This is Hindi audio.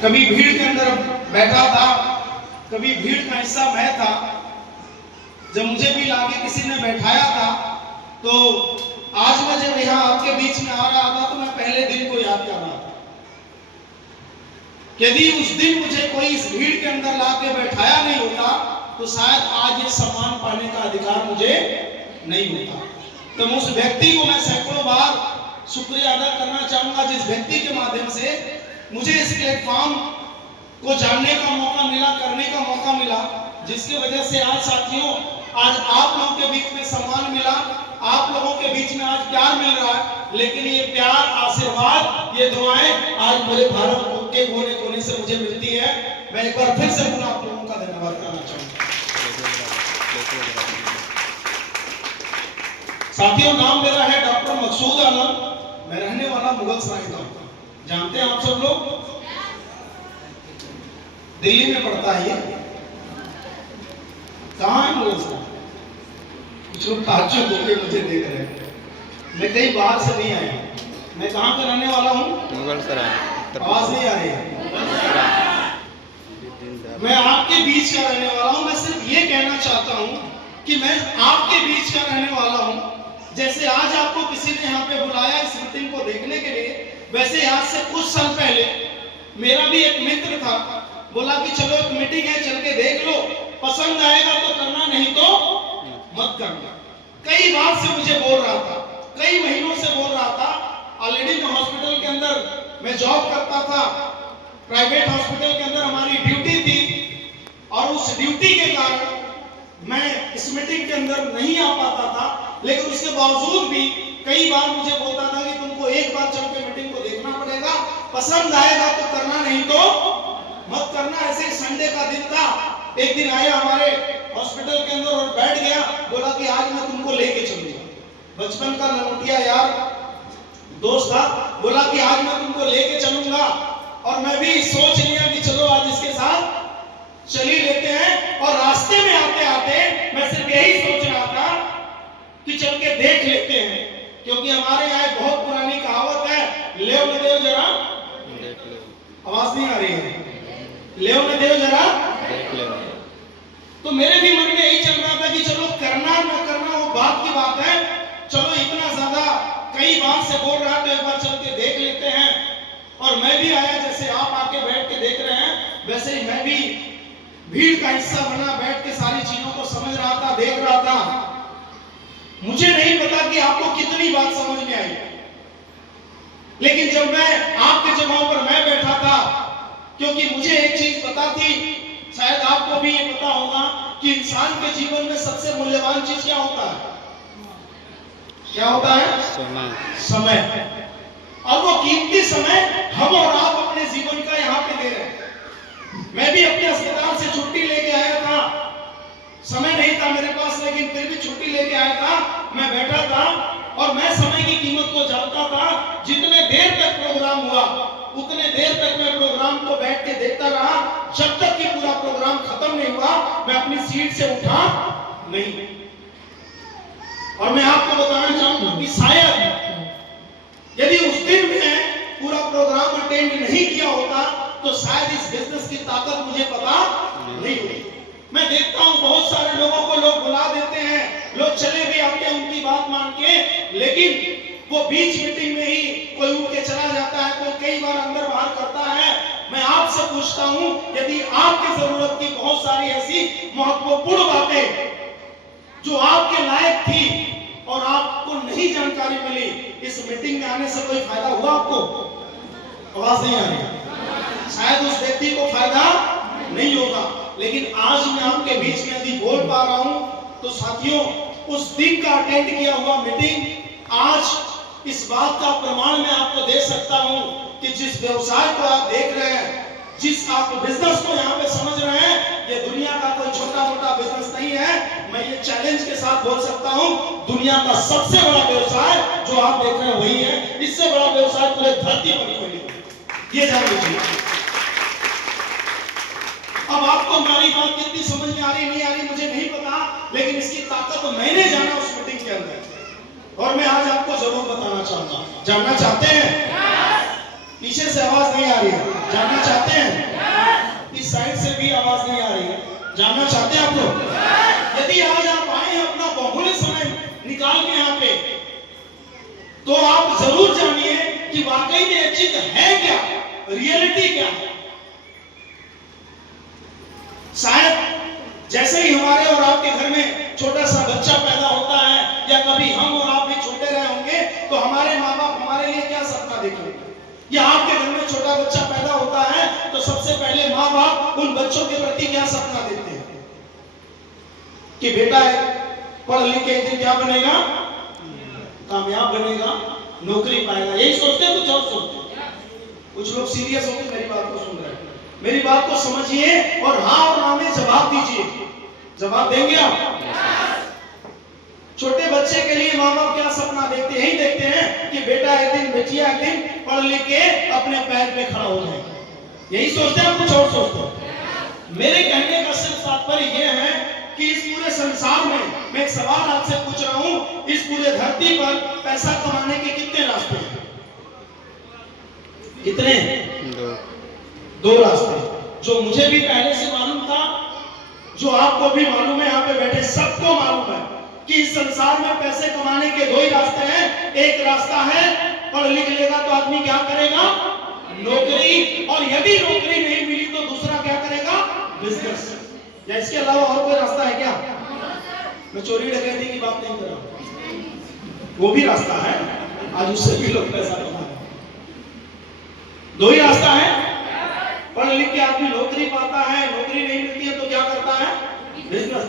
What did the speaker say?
कभी भीड़ के अंदर बैठा था, कभी भीड़ का हिस्सा मैं था। जब मुझे भी लागे किसी ने बैठाया था, तो आज मैं जब यहाँ आपके बीच में आ रहा था तो मैं पहले दिन को याद कर रहा था। यदि उस दिन मुझे कोई इस भीड़ के अंदर लाके बैठाया नहीं होता तो शायद आज ये सम्मान पाने का अधिकार मुझे नहीं होता। तो उस व्यक्ति को मैं सैकड़ों बार शुक्रिया अदा करना चाहूंगा, जिस व्यक्ति के माध्यम से मुझे इस प्लेटफॉर्म को जानने का मौका मिला, करने का मौका मिला, जिसकी वजह से आज साथियों, आज आप लोगों के बीच में सम्मान मिला, आप लोगों के बीच में आज प्यार मिल रहा है। लेकिन ये प्यार, आशीर्वाद, ये दुआएं आज मेरे भारत के कोने कोने से मुझे मिलती है। मैं एक बार फिर से पुनः आप लोगों का धन्यवाद करना चाहूंगा। साथियों, नाम मेरा है डॉक्टर मकसूद आलम। मैं रहने वाला मुगलसराय का हूं। जानते हैं आप सब लोग, दिल्ली में पड़ता है। कहाँ है मुगलसराय? कुछ लोग ताज्जुब होकर मुझे देख रहे हैं। मैं कहीं बाहर से नहीं आया। मैं कहाँ का रहने वाला हूँ? मुगलसराय। आवाज नहीं आ रही है। मैं आपके बीच का रहने वाला हूँ। मैं सिर्फ ये कहना चाहता हूँ कि मैं आपके बीच का रहने वाला हूँ। जैसे आज आपको किसी ने यहाँ पे बुलाया इस मीटिंग को देखने के लिए, वैसे आज से कुछ साल पहले मेरा भी एक मित्र था, बोला कि चलो एक मीटिंग है, चल के देख लो, पसंद आएगा तो करना, नहीं तो मत करना। कई बार से मुझे बोल रहा था, कई महीनों से बोल रहा था। ऑलरेडी मैं हॉस्पिटल के अंदर मैं जॉब करता था, प्राइवेट हॉस्पिटल के अंदर हमारी ड्यूटी थी, और उस ड्यूटी के कारण मैं इस मीटिंग के अंदर नहीं आ पाता था। लेकिन उसके बावजूद भी कई बार मुझे बोलता था कि तुमको एक बार चल के मीटिंग को देखना पड़ेगा, पसंद आएगा तो करना, नहीं तो मत करना। ऐसे संडे का दिन था, एक दिन आया हमारे हॉस्पिटल के अंदर और बैठ गया, बोला कि आज मैं तुमको लेके चलूंगा। बचपन का लंगोटिया यार दोस्त था, बोला कि आज मैं तुमको लेके चलूंगा। और मैं भी सोच लिया कि चलो आज इसके साथ चल ही लेते हैं। और रास्ते में आते आते मैं सिर्फ यही सोच रहा था कि चल के देख लेते हैं, क्योंकि हमारे यहाँ बहुत पुरानी कहावत है, लेव न देव जरा देख ले। आवाज नहीं आ रही है। लेव न देव जरा देख ले। तो मेरे भी मन में यही चल रहा था कि चलो करना न करना वो बात की बात है, चलो इतना ज्यादा कई बार से बोल रहा तो एक बार चल के देख लेते हैं। और मैं भी आया, जैसे आप आके बैठ के देख रहे हैं, वैसे ही मैं भी भीड़ का हिस्सा बना, बैठ के सारी चीजों को समझ रहा था, देख रहा था। मुझे नहीं पता कि आपको कितनी बात समझ में आई, लेकिन जब मैं आपके जगहों पर मैं बैठा था, क्योंकि मुझे एक चीज पता थी, शायद आपको भी ये पता होगा कि इंसान के जीवन में सबसे मूल्यवान चीज क्या होता है? क्या होता है? समय। और वो कीमती समय हम और आप अपने जीवन का यहाँ पे दे रहे हैं। मैं भी अपने अस्पताल से छुट्टी लेके आया था, समय नहीं था मेरे पास, लेकिन फिर भी छुट्टी लेके आया था। मैं बैठा था और मैं समय की कीमत को जानता था। जितने देर तक प्रोग्राम हुआ उतने देर तक मैं प्रोग्राम को बैठ के देखता रहा, जब तक कि पूरा प्रोग्राम खत्म नहीं हुआ मैं अपनी सीट से उठा नहीं। और मैं आपको बताना चाहूंगा कि शायद यदि उस दिन में पूरा प्रोग्राम अटेंड नहीं किया होता तो शायद इस बिजनेस की ताकत मुझे पता नहीं होती। मैं देखता हूं बहुत सारे लोगों को लोग बुला देते हैं, लोग चले भी आते हैं उनकी बात मान के, लेकिन वो बीच मीटिंग में ही कोई उठ के चला जाता है, कोई कई बार अंदर बाहर करता है। मैं आपसे पूछता हूं, यदि आपकी जरूरत की बहुत सारी ऐसी महत्वपूर्ण बातें जो आपके लायक थी और आपको नहीं जानकारी मिली, इस मीटिंग में आने से कोई फायदा हुआ आपको? आवाज नहीं आ रही। शायद उस व्यक्ति को फायदा नहीं होगा, लेकिन आज मैं आपके बीच में यदि बोल पा रहा हूं तो साथियों, उस दिन का अटेंड किया हुआ मीटिंग आज इस बात का प्रमाण मैं आपको दे सकता हूं कि जिस व्यवसाय को आप देख रहे हैं, जिस आप बिजनेस को यहाँ पे समझ रहे हैं, ये दुनिया का कोई छोटा मोटा बिजनेस नहीं है। मैं ये चैलेंज के साथ बोल सकता हूँ, दुनिया का सबसे बड़ा व्यवसाय जो आप देख रहे हैं वही है। इससे बड़ा व्यवसाय पूरे धरती पर कोई नहीं, ये जान लीजिए। अब आपको हमारी बात कितनी समझ में आ रही नहीं आ रही मुझे नहीं पता, लेकिन इसकी ताकत तो मैंने जाना उस मीटिंग के अंदर, और मैं आज आपको जरूर बताना चाहूंगा। जानना चाहते हैं? पीछे से आवाज नहीं आ रही है। जानना चाहते हैं? इस साइड से भी आवाज नहीं आ रही है, जानना चाहते हैं आप लोग? यदि आज आप आए हैं अपना बहुमूल्य समय निकाल के यहाँ पे, तो आप जरूर जानिए कि वाकई में ये चीज है क्या, रियलिटी क्या है। शायद जैसे ही हमारे और आपके घर में छोटा सा बच्चा पैदा होता है, या कभी हम और आप भी छोटे रहे होंगे, तो हमारे माँ बाप हमारे लिए क्या सपना देखेंगे, या आपके घर में छोटा बच्चा पैदा होता है तो सबसे पहले माँ बाप उन बच्चों के प्रति क्या सपना देते हैं कि बेटा पढ़ लिख के एक दिन क्या बनेगा, कामयाब बनेगा, नौकरी पाएगा। यही सोचते हैं, कुछ और सोचते हैं? कुछ लोग सीरियस होकर मेरी बात को सुन रहे हैं, मेरी बात को समझिए और हाँ और ना में जवाब दीजिए। जवाब देंगे आप? छोटे बच्चे के लिए माँ बाप क्या सपना देखते हैं? यही देखते हैं कि बेटा एक दिन, बेटिया एक दिन पढ़ लिख के अपने पैर पे खड़ा हो जाए। यही सोचते हैं, कुछ और सोचते हैं? मेरे कहने का सिर्फ तात्पर्य यह है कि इस पूरे संसार में मैं एक सवाल आपसे पूछ रहा हूं, इस पूरे धरती पर पैसा कमाने के कितने रास्ते हैं? कितने? दो रास्ते, जो मुझे भी पहले से मालूम था, जो आपको भी मालूम है, यहाँ पे बैठे सबको मालूम है कि इस संसार में पैसे कमाने के दो ही रास्ते हैं। एक रास्ता है पढ़ लिख लेगा तो आदमी क्या करेगा, नौकरी, और यदि नौकरी नहीं मिली तो दूसरा क्या करेगा, बिजनेस। या इसके अलावा और कोई रास्ता है क्या? मैं चोरी डकैती की बात नहीं कर रहा हूं, वो भी रास्ता है, आज उससे भी लोग पैसा कमा रहे हैं। दो ही रास्ता है, पढ़ लिख के आदमी नौकरी पाता है, नौकरी नहीं मिलती है तो क्या करता है, बिजनेस।